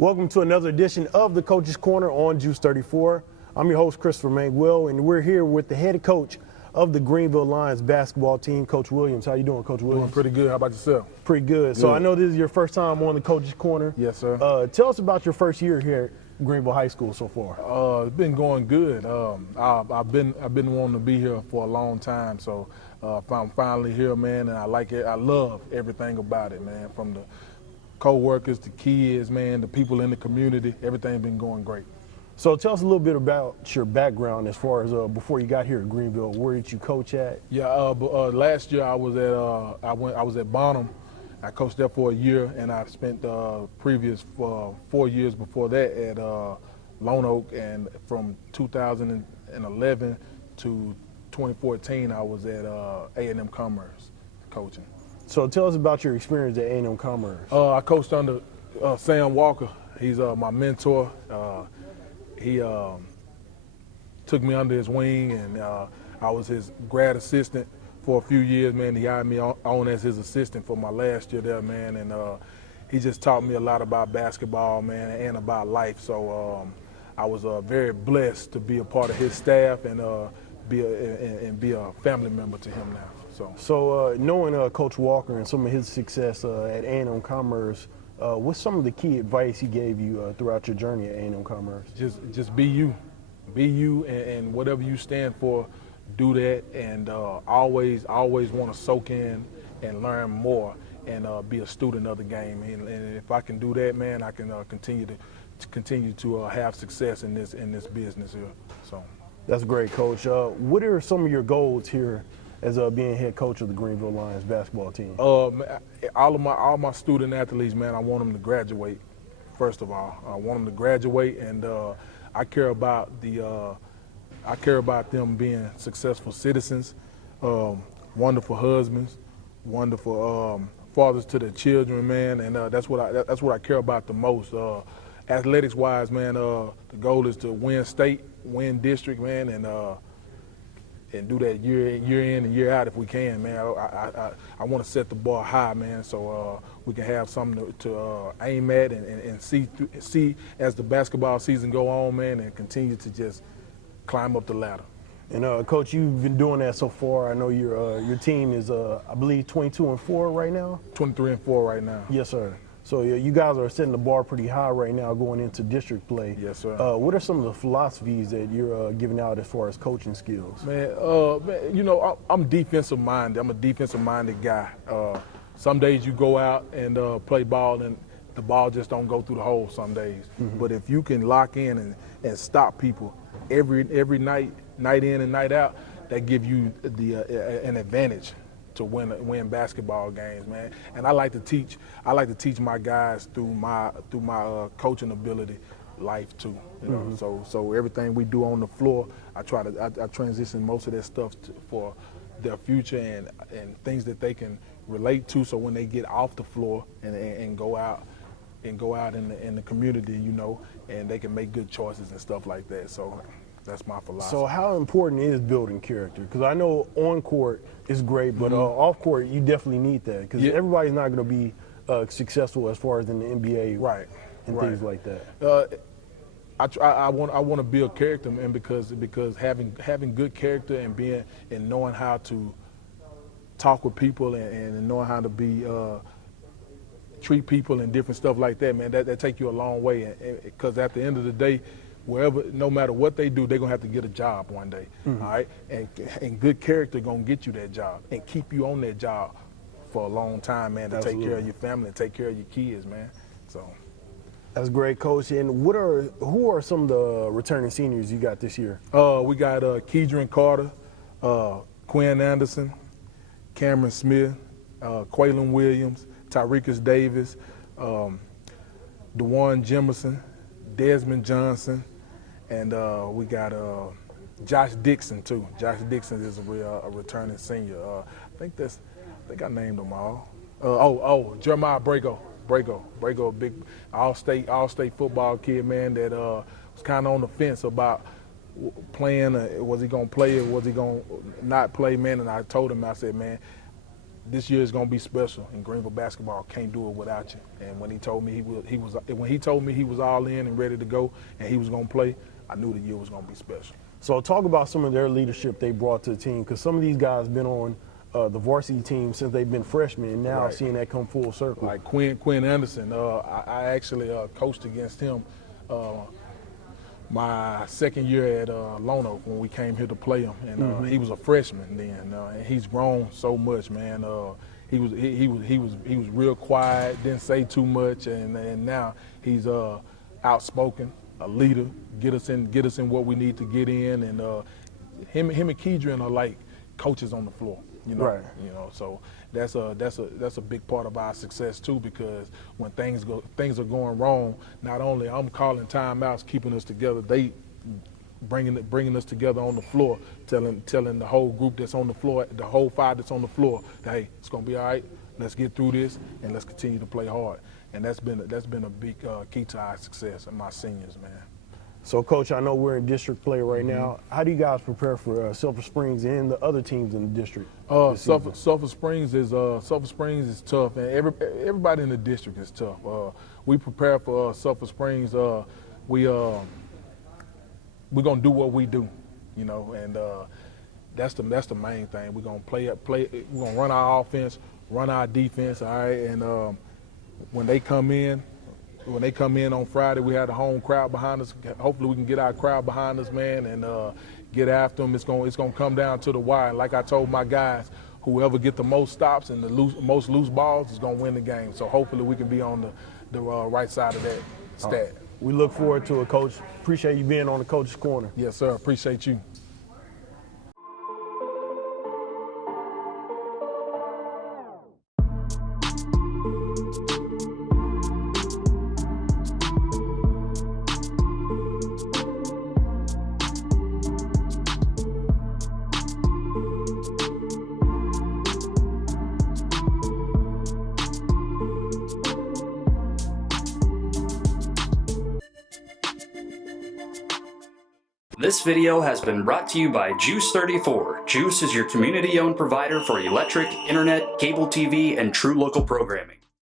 Welcome to another edition of the Coach's Corner on Juice 34. I'm your host, Christopher Manguel, and we're here with the head coach of the Greenville Lions basketball team, Coach Williams. How you doing, Coach Williams? Doing pretty good. How about yourself? Pretty good. So I know this is your first time on the Coach's Corner. Yes, sir. Tell us about your first year here at Greenville High School so far. It's been going good. I've been wanting to be here for a long time, so I'm finally here, man, and I like it. I love everything about it, man, from the co-workers, the kids, man, the people in the community. Everything's been going great. So tell us a little bit about your background as far as before you got here at Greenville. Where did you coach at? Yeah, last year I was at Bonham. I coached there for a year, and I spent previous 4 years before that at Lone Oak, and from 2011 to 2014 I was at A&M Commerce coaching. So tell us about your experience at A&M Commerce. I coached under Sam Walker. He's my mentor. He took me under his wing, and I was his grad assistant for a few years, man. He hired me on as his assistant for my last year there, man, and he just taught me a lot about basketball, man, and about life. So I was very blessed to be a part of his staff and be a family member to him now. So knowing Coach Walker and some of his success at A&M Commerce, what's some of the key advice he gave you throughout your journey at A&M Commerce? Just be you, and whatever you stand for, do that, and always want to soak in and learn more and be a student of the game. And if I can do that, man, I can continue to have success in this business here. So that's great, Coach. What are some of your goals here as being head coach of the Greenville Lions basketball team? All my student athletes, man, I want them to graduate. First of all, I want them to graduate, and I care about them being successful citizens, wonderful husbands, wonderful fathers to their children, man, and that's what I care about the most. Athletics-wise, man, the goal is to win state, win district, man, and do that year in and year out if we can, man. I want to set the bar high, man, so we can have something to aim at and see as the basketball season go on, man, and continue to just climb up the ladder. And Coach, you've been doing that so far. I know your team is, I believe, 22-4 right now. 23-4 right now. Yes, sir. So you guys are setting the bar pretty high right now going into district play. Yes, sir. What are some of the philosophies that you're giving out as far as coaching skills? Man, you know, I'm defensive minded. I'm a defensive minded guy. Some days you go out and play ball and the ball just don't go through the hole some days. Mm-hmm. But if you can lock in and stop people every night in and night out, that give you an advantage to win basketball games, man. And I like to teach my guys through my coaching ability, life too. You know, mm-hmm. So everything we do on the floor, I transition most of that stuff for their future and things that they can relate to. So when they get off the floor and go out in the community, you know, and they can make good choices and stuff like that. So that's my philosophy. So how important is building character? Because I know on court is great, but off court you definitely need that because everybody's not going to be successful as far as in the NBA, right? And things like that. I want to build character, man, because having good character and knowing how to talk with people and knowing how to treat people and different stuff like that, man, that take you a long way. Because at the end of the day, no matter what they do, they're gonna have to get a job one day, mm-hmm. All right? And good character gonna get you that job and keep you on that job for a long time, man. To Absolutely. Take care of your family and take care of your kids, man. So that's great, Coach. And who are some of the returning seniors you got this year? We got Keidron Carter, Quinn Anderson, Cameron Smith, Quaylen Williams, Tyrekus Davis, DeJuan Jimerson, Desmond Johnson, and we got Josh Dixon too. Josh Dixon is a returning senior. I think I named them all. Jeremiah Brago, a big all-state football kid, man, that was kind of on the fence about playing. Was he gonna play or was he gonna not play, man? And I told him, I said, man, this year is going to be special, and Greenville basketball can't do it without you. And when he told me when he told me he was all in and ready to go, and he was going to play, I knew the year was going to be special. So talk about some of their leadership they brought to the team, because some of these guys been on the varsity team since they've been freshmen, and now seeing that come full circle. Like Quinn Anderson, I actually coached against him my second year at Lono when we came here to play him, and he was a freshman then. And he's grown so much, man. He was real quiet, didn't say too much, and now he's outspoken, a leader. Get us in what we need to get in, and him and Kedron are like coaches on the floor. You know, right. You know, so that's a big part of our success too, because when things are going wrong, not only I'm calling timeouts, keeping us together, they bringing us together on the floor, telling the whole group that's on the floor, the whole five that's on the floor, that, hey, it's gonna be all right. Let's get through this and let's continue to play hard. And that's been a big key to our success and my seniors, man. So, Coach, I know we're in district play right now. How do you guys prepare for Sulphur Springs and the other teams in the district? Sulphur Springs is tough, and everybody in the district is tough. We prepare for Sulphur Springs. We're gonna do what we do, you know, and that's the main thing. We're gonna play. We're gonna run our offense, run our defense, all right. And when they come in on Friday, we had a home crowd behind us. Hopefully we can get our crowd behind us, man, and get after them. It's gonna come down to the wire. Like I told my guys, whoever get the most stops and the most loose balls is gonna win the game. So hopefully we can be on the right side of that stat. We look forward to it, Coach. Appreciate you being on the Coach's Corner. Yes, sir. Appreciate you. This video has been brought to you by Juice 34. Juice is your community-owned provider for electric, internet, cable TV, and true local programming.